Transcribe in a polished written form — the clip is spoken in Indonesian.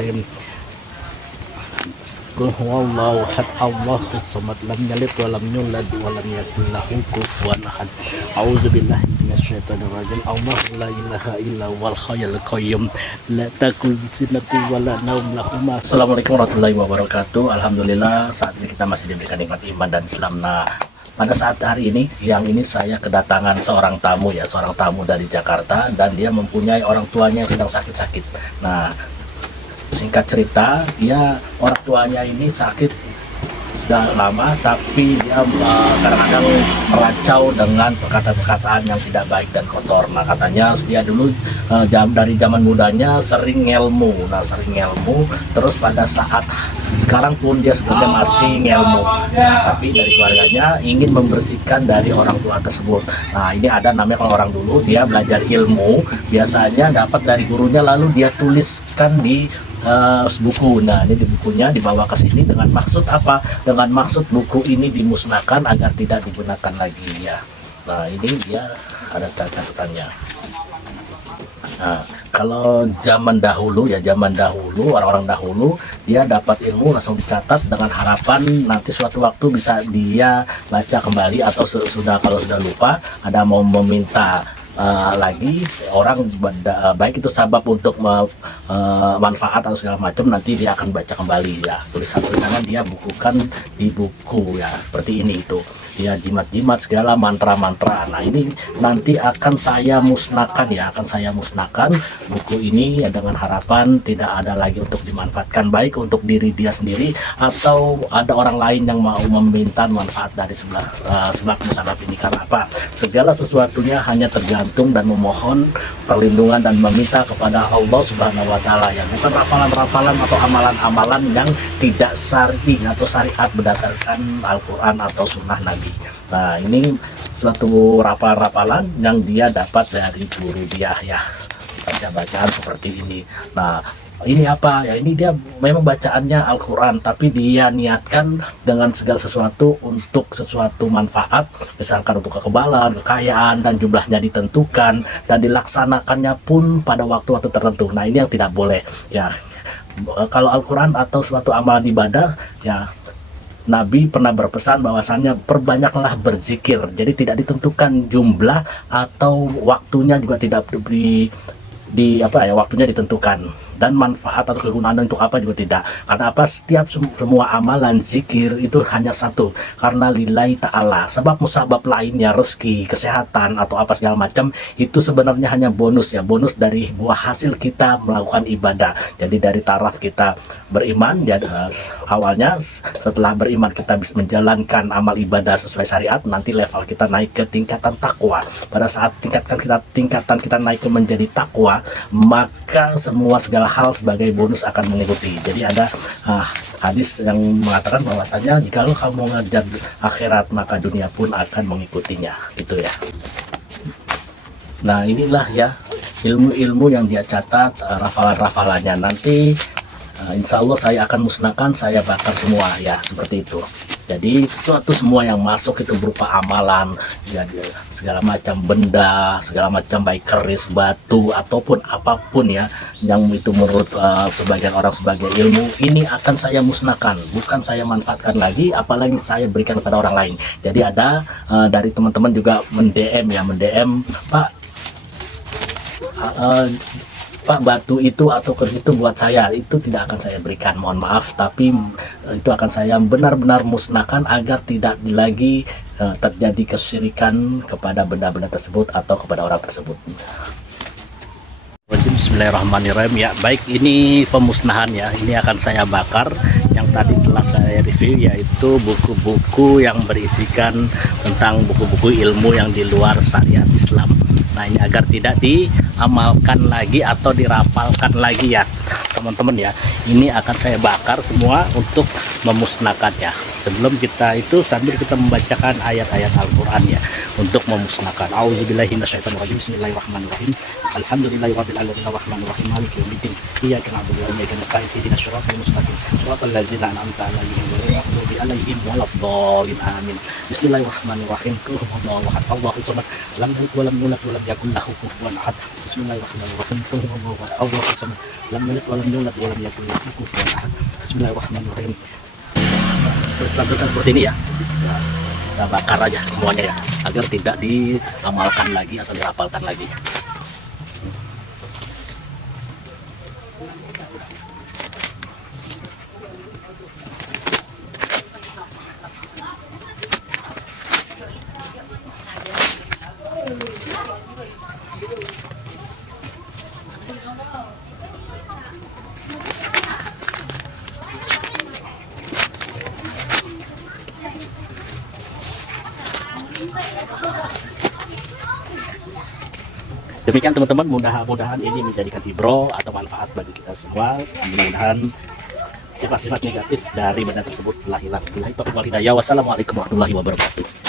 Bismillahirrahmanirrahim. Qul huwallahu ahad, Allahus samad, lam yalid wa lam yulad wa lam yakul lahu kufuwan ahad. A'udzubillahi minasyaitonir rajim. Allahu la ilaha illa huwal hayyul qayyum, la ta'khudhuhu sinatun wa la naum, lahu ma. Assalamualaikum warahmatullahi wabarakatuh. Alhamdulillah saat ini kita masih diberikan nikmat iman dan Islam. Nah, pada saat hari ini, siang ini saya kedatangan seorang tamu dari Jakarta, dan dia mempunyai orang tuanya yang sedang sakit-sakit. Nah, singkat cerita, dia orang tuanya ini sakit sudah lama, tapi dia kadang-kadang meracau dengan perkataan-perkataan yang tidak baik dan kotor. Nah, katanya dia dulu dari zaman mudanya sering ngelmu. Terus pada saat sekarang pun dia sebenarnya masih ngelmu. Nah, tapi dari keluarganya ingin membersihkan dari orang tua tersebut. Nah, ini ada namanya, kalau orang dulu dia belajar ilmu biasanya dapat dari gurunya, lalu dia tuliskan di buku. Nah, ini di bukunya dibawa ke sini dengan maksud apa? Dengan maksud buku ini dimusnahkan agar tidak digunakan lagi ya. Nah, ini dia ada catatannya. Nah, kalau zaman dahulu, orang-orang dahulu dia dapat ilmu langsung dicatat dengan harapan nanti suatu waktu bisa dia baca kembali, atau kalau sudah lupa ada mau meminta lagi orang, baik itu sabab untuk manfaat atau segala macam, nanti dia akan baca kembali ya. Tulisan-tulisannya dia bukukan di buku ya, seperti ini itu ya, jimat-jimat segala mantra-mantra. Nah, ini nanti akan saya musnahkan ya, buku ini ya, dengan harapan tidak ada lagi untuk dimanfaatkan, baik untuk diri dia sendiri atau ada orang lain yang mau meminta manfaat dari sebab musabab ini. Karena apa? Segala sesuatunya hanya tergantung dan memohon perlindungan dan meminta kepada Allah Subhanahu wa Ta'ala, yang bukan rafalan-rafalan atau amalan-amalan yang tidak syar'i atau syariat berdasarkan Al-Quran atau sunnah Nabi. Nah, ini suatu rapalan yang dia dapat dari guru dia ya, baca-bacaan seperti ini. Nah, ini apa ya, ini dia memang bacaannya Al-Quran, tapi dia niatkan dengan segala sesuatu untuk sesuatu manfaat, misalkan untuk kekebalan, kekayaan, dan jumlahnya ditentukan dan dilaksanakannya pun pada waktu-waktu tertentu. Nah, ini yang tidak boleh ya. Kalau Al-Quran atau suatu amalan ibadah ya, Nabi pernah berpesan bahwasannya perbanyaklah berzikir. Jadi tidak ditentukan jumlah atau waktunya juga tidak waktunya ditentukan, dan manfaat atau kegunaan untuk apa juga tidak. Karena apa? Setiap semua amalan zikir itu hanya satu, karena lillahi ta'ala. Sebab musabab lainnya, rezeki, kesehatan atau apa segala macam, itu sebenarnya hanya bonus ya, bonus dari buah hasil kita melakukan ibadah. Jadi dari taraf kita beriman ya, awalnya setelah beriman kita bisa menjalankan amal ibadah sesuai syariat, nanti level kita naik ke tingkatan takwa. Pada saat tingkatan kita naik ke menjadi takwa, maka segala hal sebagai bonus akan mengikuti. Jadi ada hadis yang mengatakan bahwasanya jika kamu mengejar akhirat, maka dunia pun akan mengikutinya, gitu ya. Nah, inilah ya ilmu-ilmu yang dia catat, rafalan-rafalannya. Nanti insya Allah saya akan musnahkan, saya bakar semua ya, seperti itu. Jadi sesuatu semua yang masuk itu berupa amalan ya, segala macam benda, segala macam baik keris, batu ataupun apapun ya, yang itu menurut sebagian orang sebagai ilmu, ini akan saya musnahkan, bukan saya manfaatkan lagi, apalagi saya berikan kepada orang lain. Jadi ada dari teman-teman juga mendm, Pak, batu itu atau keris itu buat saya, itu tidak akan saya berikan, mohon maaf, tapi itu akan saya benar-benar musnahkan agar tidak lagi terjadi kesyirikan kepada benda-benda tersebut atau kepada orang tersebut. Bismillahirrahmanirrahim ya. Baik, ini pemusnahan ya, ini akan saya bakar. Yang tadi telah saya review yaitu buku-buku yang berisikan tentang buku-buku ilmu yang di luar syariat Islam. Nah, ini agar tidak diamalkan lagi atau dirapalkan lagi ya teman-teman ya. Ini akan saya bakar semua untuk memusnahkannya. Sebelum kita itu, sambil kita membacakan ayat-ayat Al-Quran ya, untuk memusnahkan. Auzubillahi minasyaitonirrajim. Bismillahirrahmanirrahim. Alhamdulillahi rabbil alamin arrahmanir rahim maliki yaumiddin iyyaka na'budu wa iyyaka nasta'in ihdinas siratal mustaqim siratal ladzina an'amta 'alaihim ghairil maghdubi 'alaihim waladdallin amin. Bismillahirrahmanirrahim. Qul huwallahu ahad Allahus samad lam yalid wa lam yulad wa lam yakul lahu kufuwan ahad. Bismillahirrahmanirrahim. Qul huwallahu ahad Allahus samad lam yalid wa lam yulad wa lam yakul lahu kufuwan ahad. Bismillahirrahmanirrahim. Terus lanjutkan seperti ini ya. Kita bakar aja semuanya ya, agar tidak diamalkan lagi atau dirapalkan lagi. Demikian teman-teman, mudah-mudahan ini menjadikan hibro atau manfaat bagi kita semua. Mudah-mudahan sifat-sifat negatif dari benda tersebut telah hilang. Wassalamualaikum warahmatullahi wabarakatuh.